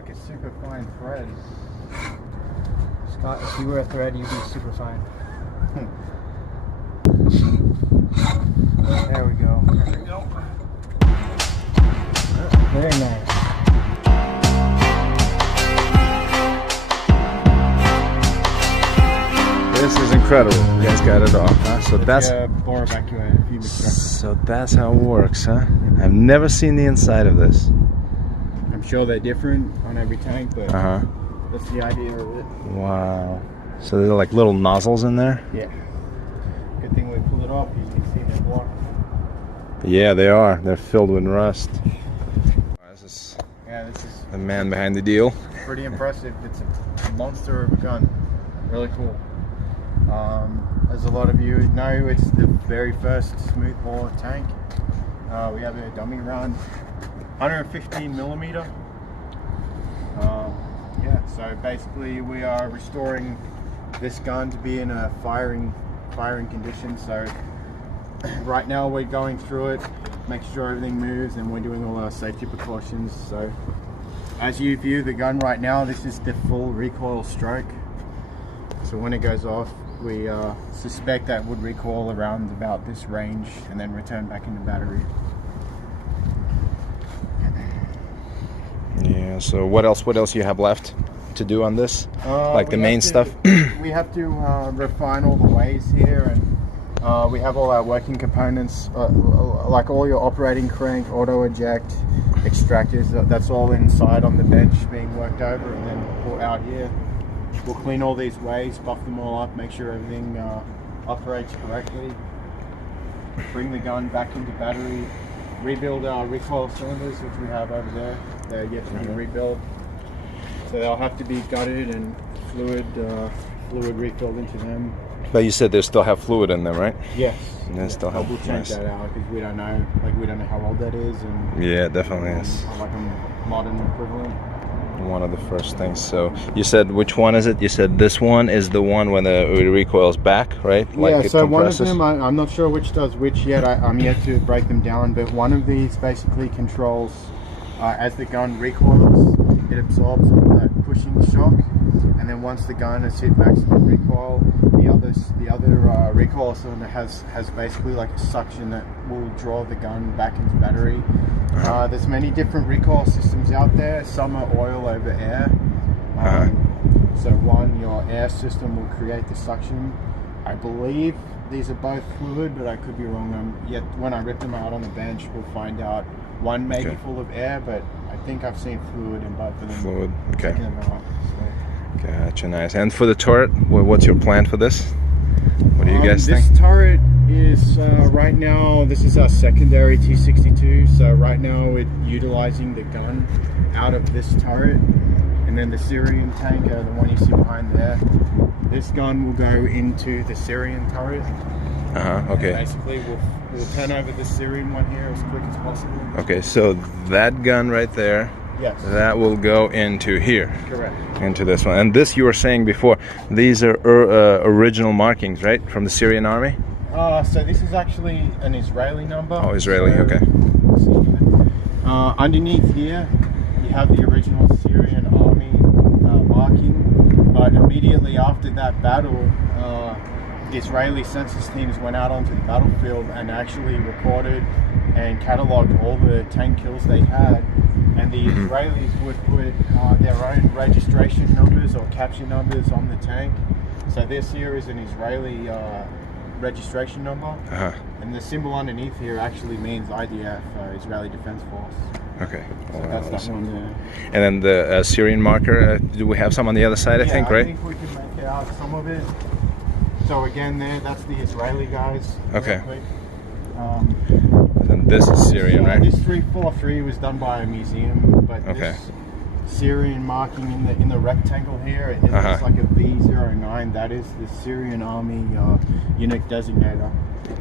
like a super fine thread. Scott, if you were a thread, you'd be super fine. There we go. There we go. Very nice. This is incredible. You guys got it off, huh? So that's Boar evacuator. So that's how it works, huh? I've never seen the inside of this. I'm sure they're different on every tank, but that's the idea of it. Wow. So they're like little nozzles in there? Yeah. Good thing we pulled it off. You can see they're blocked. Yeah, they are. They're filled with rust. This is the man behind the deal. pretty impressive. It's a monster of a gun. Really cool. As a lot of you know, it's the very first smoothbore tank. We have a dummy round, 115 millimeter. Yeah, so basically we are restoring this gun to be in a firing condition. So right now we're going through it, making sure everything moves, and we're doing all our safety precautions. So as you view the gun right now, this is the full recoil stroke. So when it goes off, we suspect that would recoil around about this range and then return back into battery. Yeah, so what else you have left to do on this? Like the main stuff? We have to refine all the ways here, and we have all our working components, like all your operating crank, auto eject, extractors, that's all inside on the bench being worked over and then put out here. We'll clean all these ways, buff them all up, make sure everything operates correctly, bring the gun back into battery, rebuild our recoil cylinders, which we have over there. They're yet to be rebuilt, so they'll have to be gutted and fluid refilled into them. But you said they still have fluid in them, right? Yes. And they still have. We'll change that out because we don't know how old that is, and yeah, it definitely is. Like a modern equivalent. One of the first things. So you said, which one is it? You said this one is the one when the recoils back, right? Like yeah, so compresses? one of them, I'm not sure which does which yet. I'm yet to break them down, but one of these basically controls as the gun recoils, it absorbs all that pushing shock, and then once the gun has hit maximum recoil, the other recoil cylinder has basically like a suction that will draw the gun back into battery. There's many different recoil systems out there. Some are oil over air. So your air system will create the suction. I believe these are both fluid, but I could be wrong. Yet when I rip them out on the bench, we'll find out. One may be full of air, but I think I've seen fluid in both of them. Fluid, okay. Checking them out, so. Gotcha, nice. And for the turret, what's your plan for this? What do you guys think? This turret is, right now, this is our secondary T-62, so right now we're utilizing the gun out of this turret, and then the Syrian tank, the one you see behind there, this gun will go into the Syrian turret. Okay. And basically, we'll turn over the Syrian one here as quick as possible. Okay, so that gun right there, yes, that will go into here. Correct. Into this one. And this, you were saying before, these are original markings, right, from the Syrian army? So this is actually an Israeli number. Oh, Israeli, so, okay. Underneath here, you have the original Syrian army marking, but immediately after that battle, the Israeli census teams went out onto the battlefield and actually recorded and catalogued all the tank kills they had, and the Israelis would put their own registration numbers or capture numbers on the tank. So this here is an Israeli registration number, and the symbol underneath here actually means IDF, Israeli Defense Force. Okay. So that's that one there. And then the Syrian marker, do we have some on the other side, I think, right? I think we can make out some of it. So again there, that's the Israeli guys. Okay. And this is Syrian, right? This 343 was done by a museum, but this Syrian marking in the rectangle here, it looks like a V09. That is the Syrian Army unit designator.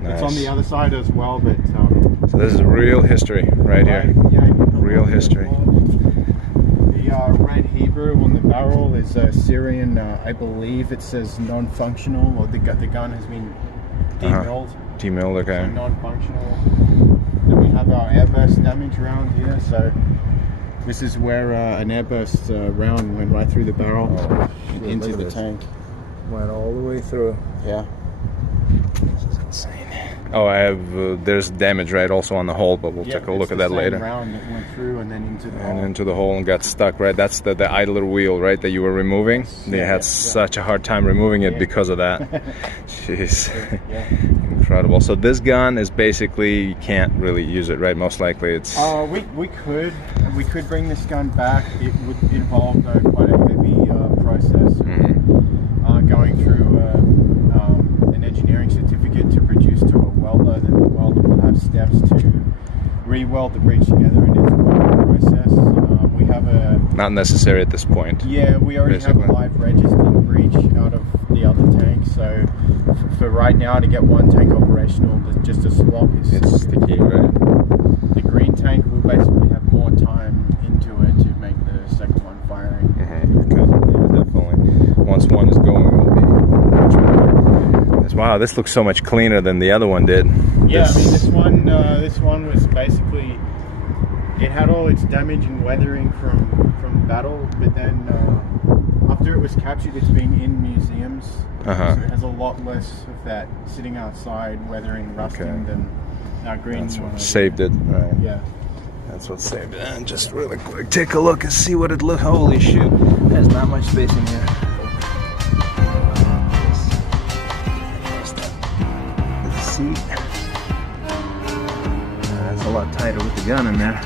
Nice. It's on the other side as well, but so this is real history right here. Yeah, real history. The red Hebrew on the barrel is Syrian. I believe it says non-functional, or the gun has been demilled. Demilled, okay. So non-functional. Then we have our airburst damage round here. So This is where an airburst round went right through the barrel and shit, into look at the this. tank. Went all the way through. Yeah. This is insane. Oh, I have. There's damage, right, also on the hull, but we'll take a look at that later. Round that went through and then into the And hull. into the hole and got stuck, right? That's the idler wheel, right, that you were removing. They had such a hard time removing it because of that. Jeez. Yeah. Incredible. So this gun is basically, you can't really use it, right? Most likely it's... We could bring this gun back. It would involve quite a heavy process. Going through an engineering certificate to produce to a welder. Then the welder will have steps to re-weld the breech together, and it's quite a process. We have a... Not necessary at this point. Yeah, we already have a live registered breech out of the other tank, so for right now to get one tank operational, just a swap is It's the key, right? the green tank will basically have more time into it to make the second one firing. Okay, yeah, definitely. Once one is going, it'll be much better. Wow, this looks so much cleaner than the other one did. Yeah, I mean this one was basically, it had all its damage and weathering from battle, but then after it was captured, it's been in museums, so it has a lot less of that sitting outside, weathering, rusting than our green. That's one. what saved it, right? Yeah. That's what saved it. And just really quick, take a look and see what it looks. Holy shit! There's not much space in here. Seat. That's a lot tighter with the gun in there.